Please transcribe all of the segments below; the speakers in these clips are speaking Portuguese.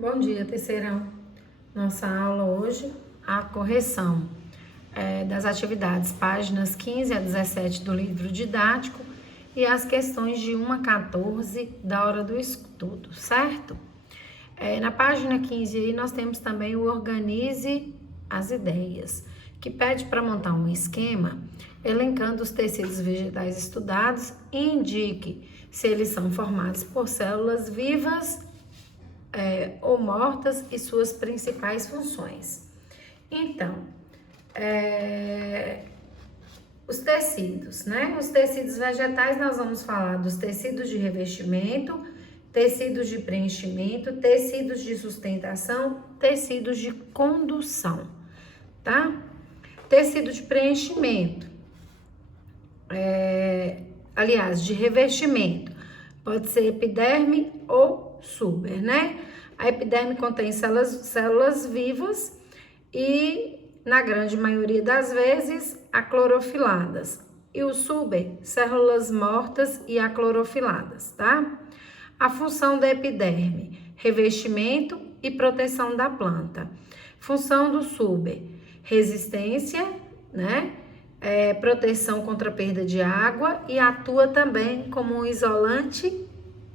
Bom dia, terceirão. Nossa aula hoje, a correção das atividades, páginas 15 a 17 do livro didático e as questões de 1 a 14 da hora do estudo, certo? Na página 15 aí nós temos também o Organize as Ideias, que pede para montar um esquema elencando os tecidos vegetais estudados e indique se eles são formados por células vivas ou mortas e suas principais funções. Então, os tecidos, né? Os tecidos vegetais, nós vamos falar dos tecidos de revestimento, tecidos de preenchimento, tecidos de sustentação, tecidos de condução, tá? Tecido de preenchimento, aliás, de revestimento, pode ser epiderme ou suber, né? A epiderme contém células vivas e, na grande maioria das vezes, aclorofiladas. E o suber, células mortas e aclorofiladas, tá? A função da epiderme, revestimento e proteção da planta. Função do suber, resistência, né? Proteção contra a perda de água e atua também como um isolante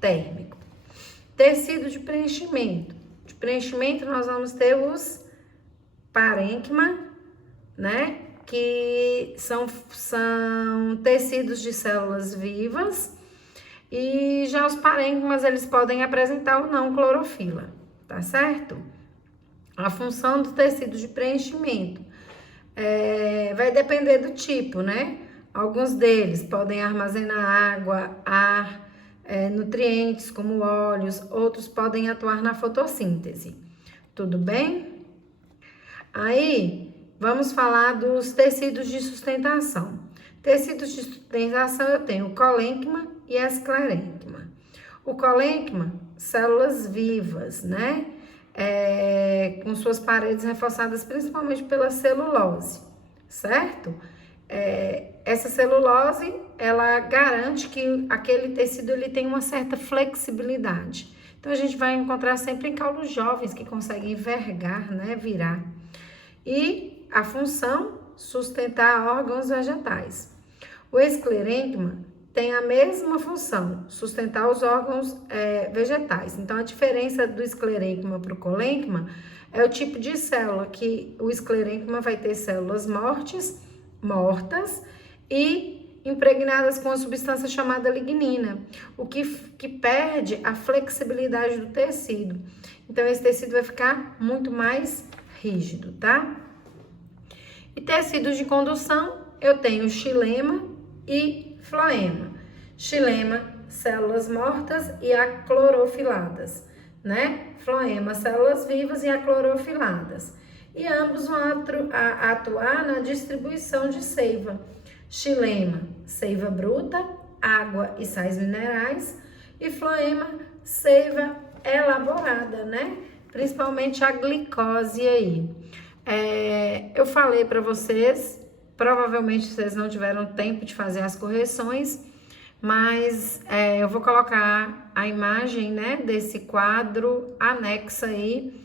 térmico. Tecido de preenchimento. De preenchimento nós vamos ter os parênquima, né? Que são tecidos de células vivas, e já os parênquimas eles podem apresentar ou não clorofila, tá certo? A função do tecido de preenchimento vai depender do tipo, né? Alguns deles podem armazenar água, ar, nutrientes como óleos, outros podem atuar na fotossíntese. Tudo bem? Aí, vamos falar dos tecidos de sustentação. Tecidos de sustentação eu tenho o colênquima e a esclerênquima. O colênquima, células vivas, né? Com suas paredes reforçadas principalmente pela celulose, certo? Essa celulose, ela garante que aquele tecido ele tem uma certa flexibilidade. Então, a gente vai encontrar sempre em caulos jovens que conseguem envergar, né, virar. E a função, sustentar órgãos vegetais. O esclerênquima tem a mesma função, sustentar os órgãos vegetais. Então, a diferença do esclerênquima para o colênquima é o tipo de célula, que o esclerênquima vai ter células mortas e impregnadas com uma substância chamada lignina, o que perde a flexibilidade do tecido. Então, esse tecido vai ficar muito mais rígido, tá? E tecidos de condução, eu tenho xilema e floema. Xilema, células mortas e aclorofiladas, né? Floema, células vivas e aclorofiladas. E ambos vão atuar na distribuição de seiva. Xilema, seiva bruta, água e sais minerais. E floema, seiva elaborada, né? Principalmente a glicose aí. Eu falei para vocês, provavelmente vocês não tiveram tempo de fazer as correções, mas eu vou colocar a imagem, né, desse quadro anexa aí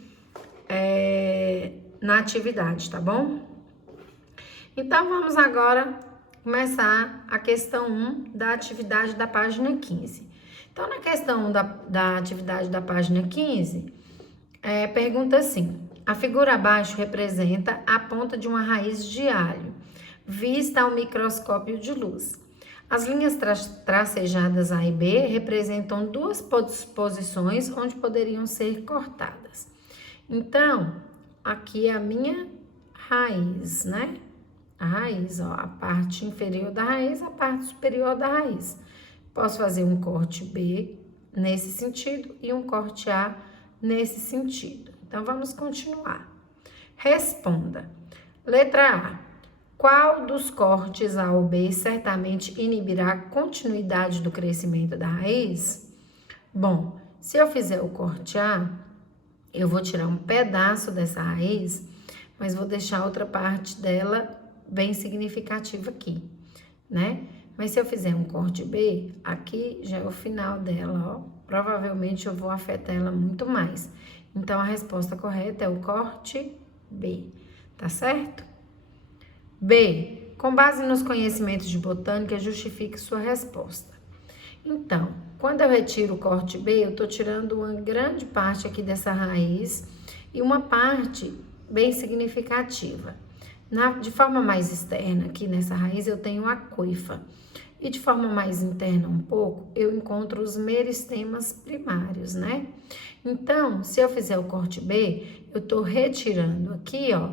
na atividade, tá bom? Então, vamos agora começar a questão 1 da atividade da página 15. Então, na questão 1 da atividade da página 15, pergunta assim: a figura abaixo representa a ponta de uma raiz de alho, vista ao microscópio de luz. As linhas tracejadas A e B representam duas posições onde poderiam ser cortadas. Então, aqui é a minha raiz, né? A raiz, ó, a parte inferior da raiz, a parte superior da raiz. Posso fazer um corte B nesse sentido e um corte A nesse sentido. Então, vamos continuar. Responda. Letra A. Qual dos cortes A ou B certamente inibirá a continuidade do crescimento da raiz? Bom, se eu fizer o corte A, eu vou tirar um pedaço dessa raiz, mas vou deixar outra parte dela bem significativa aqui, né? Mas se eu fizer um corte B, aqui já é o final dela, ó. provavelmente eu vou afetar ela muito mais. Então, a resposta correta é o corte B, tá certo? B. Com base nos conhecimentos de botânica, justifique sua resposta. Então, quando eu retiro o corte B, eu estou tirando uma grande parte aqui dessa raiz e uma parte bem significativa. De forma mais externa, aqui nessa raiz, eu tenho a coifa. E de forma mais interna um pouco, eu encontro os meristemas primários, né? Então, se eu fizer o corte B, eu tô retirando aqui, ó,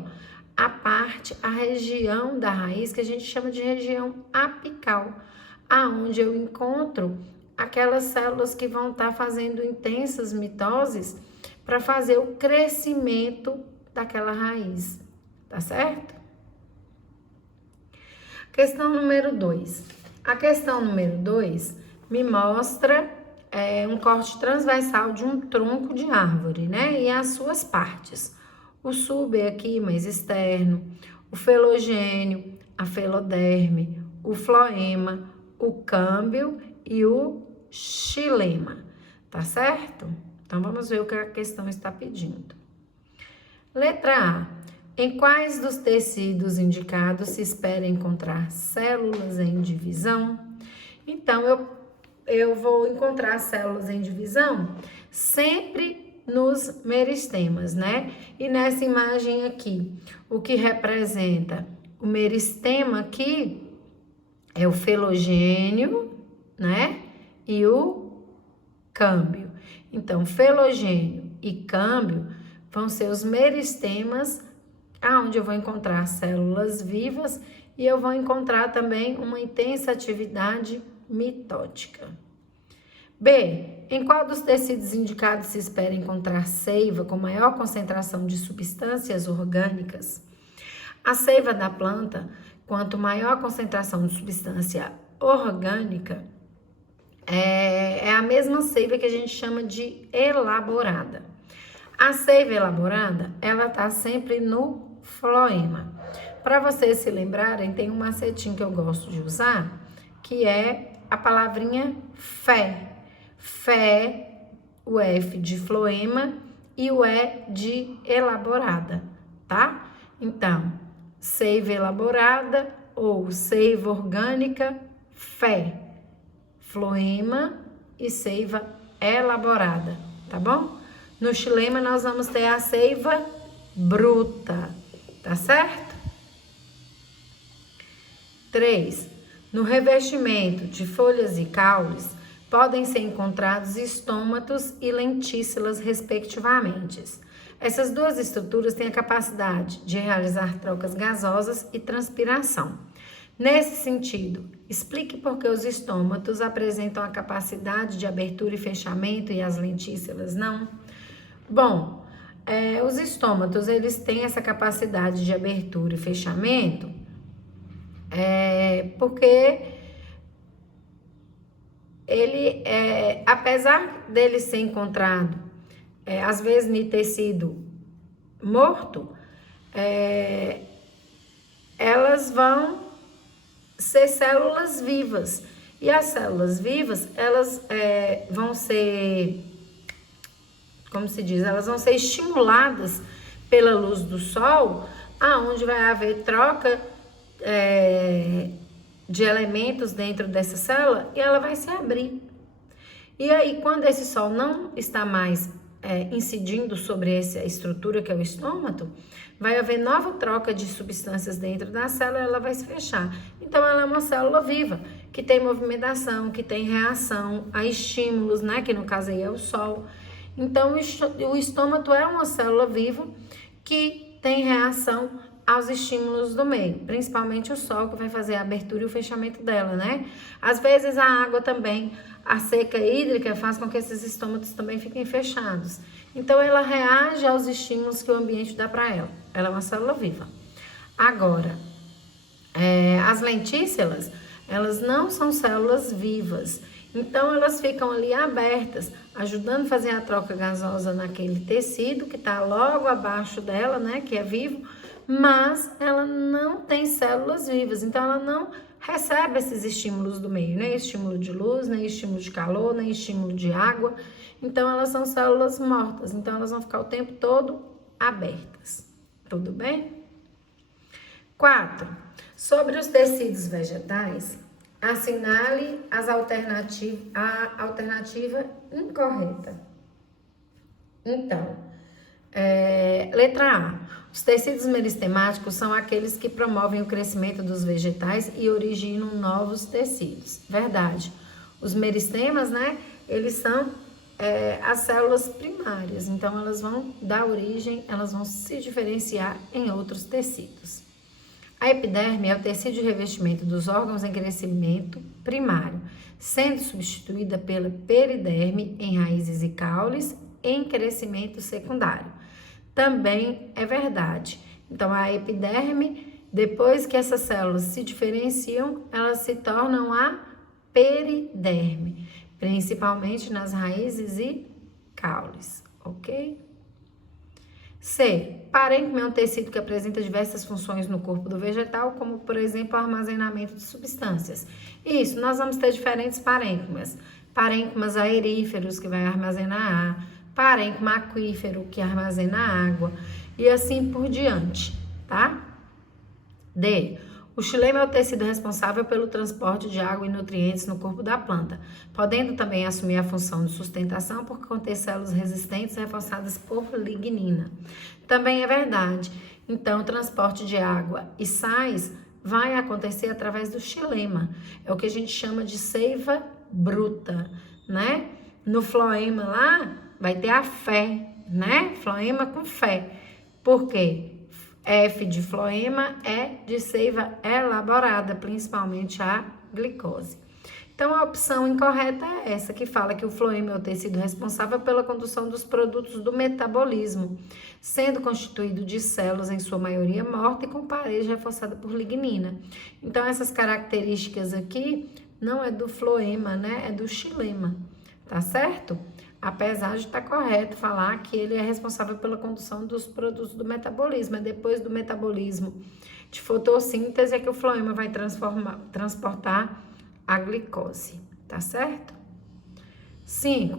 a região da raiz que a gente chama de região apical, aonde eu encontro aquelas células que vão estar fazendo intensas mitoses para fazer o crescimento daquela raiz, tá certo? Questão número 2. A questão número 2 me mostra um corte transversal de um tronco de árvore, né? E as suas partes. O suber aqui, mais externo, o felogênio, a feloderme, o floema, o câmbio e o xilema, tá certo? Então, vamos ver o que a questão está pedindo. Letra A. Em quais dos tecidos indicados se espera encontrar células em divisão? Então, eu vou encontrar células em divisão sempre nos meristemas, né? E nessa imagem aqui, o que representa o meristema aqui é o felogênio, né? E o câmbio. Então, felogênio e câmbio vão ser os meristemas aonde eu vou encontrar células vivas e eu vou encontrar também uma intensa atividade mitótica. B. Em qual dos tecidos indicados se espera encontrar seiva com maior concentração de substâncias orgânicas? A seiva da planta, quanto maior a concentração de substância orgânica, é a mesma seiva que a gente chama de elaborada. A seiva elaborada, ela tá sempre no floema. Para vocês se lembrarem, tem um macetinho que eu gosto de usar, que é a palavrinha fé. Fé, o F de floema e o E de elaborada, tá? Então, seiva elaborada ou seiva orgânica, fé, floema e seiva elaborada, tá bom? No xilema, nós vamos ter a seiva bruta, tá certo? 3. No revestimento de folhas e caules, podem ser encontrados estômatos e lentículas, respectivamente. Essas duas estruturas têm a capacidade de realizar trocas gasosas e transpiração. Nesse sentido, explique por que os estômatos apresentam a capacidade de abertura e fechamento e as lentículas não. Bom, os estômatos, eles têm essa capacidade de abertura e fechamento, porque ele, apesar dele ser encontrado, às vezes, em tecido morto, elas vão ser células vivas. E as células vivas, elas vão ser, como se diz, elas vão ser estimuladas pela luz do sol, aonde vai haver troca de elementos dentro dessa célula e ela vai se abrir. E aí, quando esse sol não está mais incidindo sobre essa estrutura que é o estômato, vai haver nova troca de substâncias dentro da célula e ela vai se fechar. Então, ela é uma célula viva, que tem movimentação, que tem reação a estímulos, né? Que no caso aí é o sol. Então, o estômato é uma célula viva que tem reação aos estímulos do meio, principalmente o sol, que vai fazer a abertura e o fechamento dela, né? Às vezes a água também, a seca hídrica faz com que esses estômatos também fiquem fechados. Então ela reage aos estímulos que o ambiente dá para ela. Ela é uma célula viva. Agora, as lentículas, elas não são células vivas. Então elas ficam ali abertas, ajudando a fazer a troca gasosa naquele tecido que está logo abaixo dela, né? Que é vivo. Mas ela não tem células vivas, então ela não recebe esses estímulos do meio, nem estímulo de luz, nem estímulo de calor, nem estímulo de água. Então, elas são células mortas. Então, elas vão ficar o tempo todo abertas. Tudo bem? 4. Sobre os tecidos vegetais, assinale a alternativa incorreta. Então, letra A. Os tecidos meristemáticos são aqueles que promovem o crescimento dos vegetais e originam novos tecidos. Verdade. Os meristemas, né? Eles são as células primárias. Então, elas vão dar origem, elas vão se diferenciar em outros tecidos. A epiderme é o tecido de revestimento dos órgãos em crescimento primário, sendo substituída pela periderme em raízes e caules em crescimento secundário. Também é verdade. Então, a epiderme, depois que essas células se diferenciam, elas se tornam a periderme, principalmente nas raízes e caules, ok? C. Parênquima é um tecido que apresenta diversas funções no corpo do vegetal, como, por exemplo, o armazenamento de substâncias. Isso, nós vamos ter diferentes parênquimas. Parênquimas aeríferos, que vai armazenar ar, parênquima aquífero, que armazena água, e assim por diante, tá? D. O xilema é o tecido responsável pelo transporte de água e nutrientes no corpo da planta, podendo também assumir a função de sustentação por conter células resistentes reforçadas por lignina. Também é verdade. Então, o transporte de água e sais vai acontecer através do xilema. É o que a gente chama de seiva bruta, né? No floema lá, vai ter a fé, né? Floema com fé. Por quê? F de floema é de seiva elaborada, principalmente a glicose. Então, a opção incorreta é essa, que fala que o floema é o tecido responsável pela condução dos produtos do metabolismo, sendo constituído de células, em sua maioria morta e com parede reforçada por lignina. Então, essas características aqui não é do floema, né? É do xilema, tá certo? Apesar de estar correto falar que ele é responsável pela condução dos produtos do metabolismo. É depois do metabolismo de fotossíntese é que o floema vai transportar a glicose, tá certo? 5.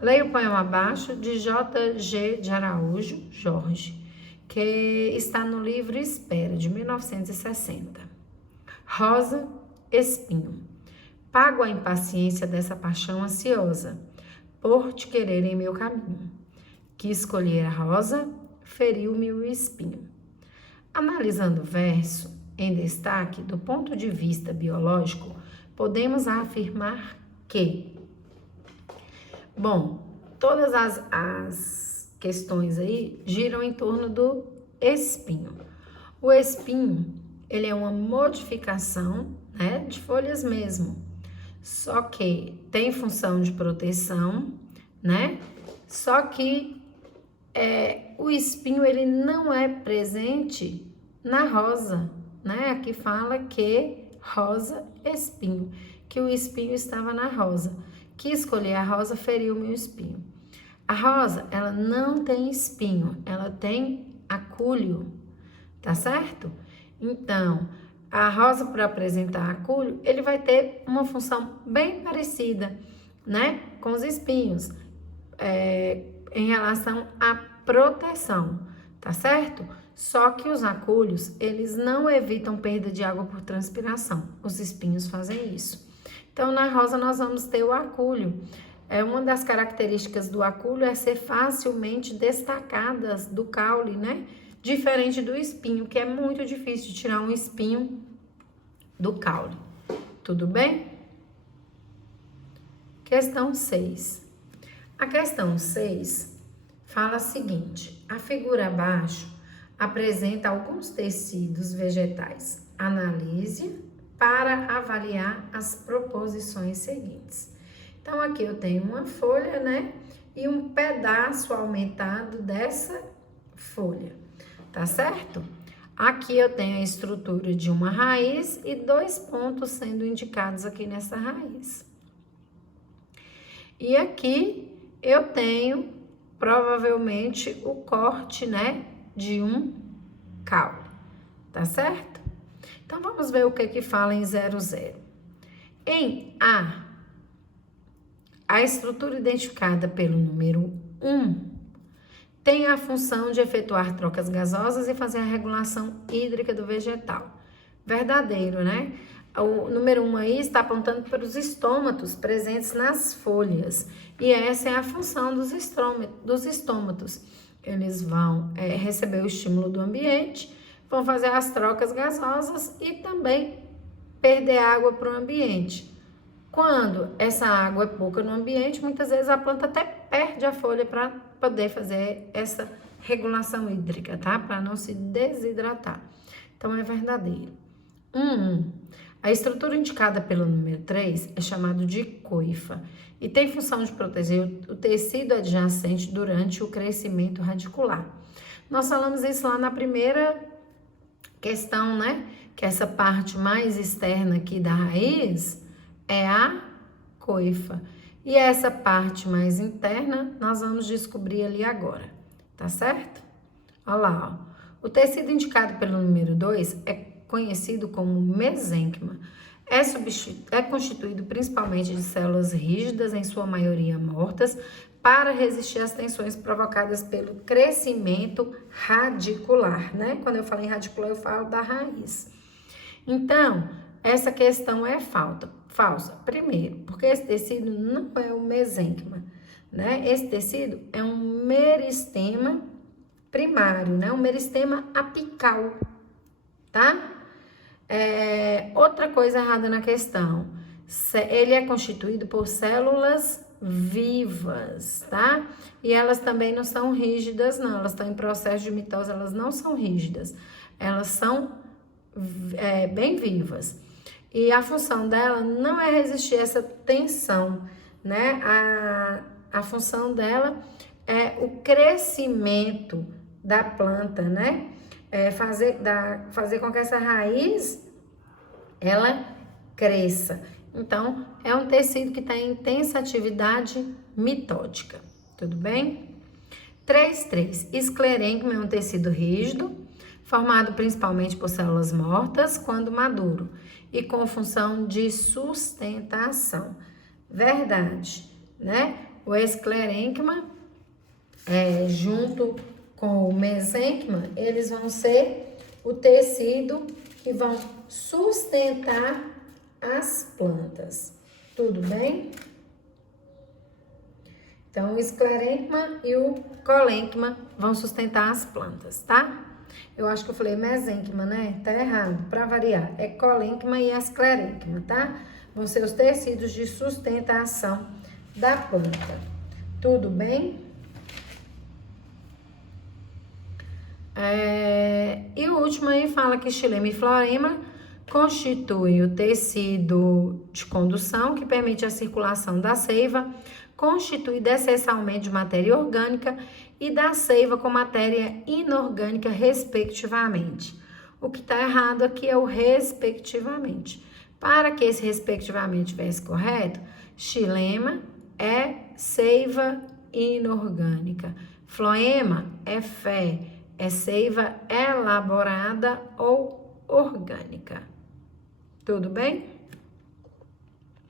Leia o poema abaixo de J.G. de Araújo, Jorge, que está no livro Espera, de 1960. Rosa, espinho. Pago a impaciência dessa paixão ansiosa, por te querer em meu caminho, que escolher a rosa, feriu-me o espinho. Analisando o verso, em destaque, do ponto de vista biológico, podemos afirmar que, bom, todas as questões aí giram em torno do espinho. O espinho, ele é uma modificação, né, de folhas mesmo. Só que tem função de proteção, né? Só que o espinho, ele não é presente na rosa, né? Aqui fala que rosa, espinho, que o espinho estava na rosa. Que escolher a rosa feriu-me o espinho. A rosa, ela não tem espinho, ela tem acúlio, tá certo? Então, a rosa, por apresentar acúlio, ele vai ter uma função bem parecida, né, com os espinhos, em relação à proteção, tá certo? Só que os acúlios, eles não evitam perda de água por transpiração, os espinhos fazem isso. Então, na rosa, nós vamos ter o acúlio. Uma das características do acúlio é ser facilmente destacadas do caule, né? Diferente do espinho, que é muito difícil de tirar um espinho do caule. Tudo bem? Questão 6. A questão 6 fala o seguinte: a figura abaixo apresenta alguns tecidos vegetais. Analise para avaliar as proposições seguintes. Então, aqui eu tenho uma folha, né? E um pedaço aumentado dessa folha. Tá certo? Aqui eu tenho a estrutura de uma raiz e 2 pontos sendo indicados aqui nessa raiz. E aqui eu tenho provavelmente o corte, né, de um caule. Tá certo? Então, vamos ver o que fala em 00. Em a estrutura identificada pelo número 1 tem a função de efetuar trocas gasosas e fazer a regulação hídrica do vegetal. Verdadeiro, né? O número 1 aí está apontando para os estômatos presentes nas folhas. E essa é a função dos estômatos. Eles vão receber o estímulo do ambiente, vão fazer as trocas gasosas e também perder água para o ambiente. Quando essa água é pouca no ambiente, muitas vezes a planta até perde a folha para poder fazer essa regulação hídrica, tá? Para não se desidratar. Então, é verdadeiro. A estrutura indicada pelo número 3 é chamada de coifa e tem função de proteger o tecido adjacente durante o crescimento radicular. Nós falamos isso lá na primeira questão, né? Que essa parte mais externa aqui da raiz é a coifa. E essa parte mais interna nós vamos descobrir ali agora, tá certo? Olha lá, ó. O tecido indicado pelo número 2 é conhecido como mesênquima. É constituído principalmente de células rígidas, em sua maioria mortas, para resistir às tensões provocadas pelo crescimento radicular, né? Quando eu falo em radicular, eu falo da raiz. Então, essa questão é falsa. Primeiro, porque esse tecido não é o mesênquima, né? Esse tecido é um meristema primário, né? Um meristema apical, tá? Outra coisa errada na questão, ele é constituído por células vivas, tá? E elas também não são rígidas, não. Elas estão em processo de mitose, elas não são rígidas. Elas são bem vivas. E a função dela não é resistir a essa tensão, né? A função dela é o crescimento da planta, né? Fazer com que essa raiz, ela cresça. Então, é um tecido que está em intensa atividade mitótica, tudo bem? 3.3. Esclerênquima é um tecido rígido, formado principalmente por células mortas quando maduro e com função de sustentação. Verdade, né? O esclerênquima, junto com o mesênquima, eles vão ser o tecido que vão sustentar as plantas. Tudo bem? Então, o esclerênquima e o colênquima vão sustentar as plantas, tá? Eu acho que eu falei mesênquima, né? Tá errado, para variar. É colênquima e esclerênquima, tá? Vão ser os tecidos de sustentação da planta. Tudo bem? E o último aí fala que xilema e floema constitui o tecido de condução que permite a circulação da seiva, constituída essencialmente de matéria orgânica e da seiva com matéria inorgânica, respectivamente. O que está errado aqui é o respectivamente. Para que esse respectivamente estivesse correto, xilema é seiva inorgânica, floema é fé, é seiva elaborada ou orgânica. Tudo bem?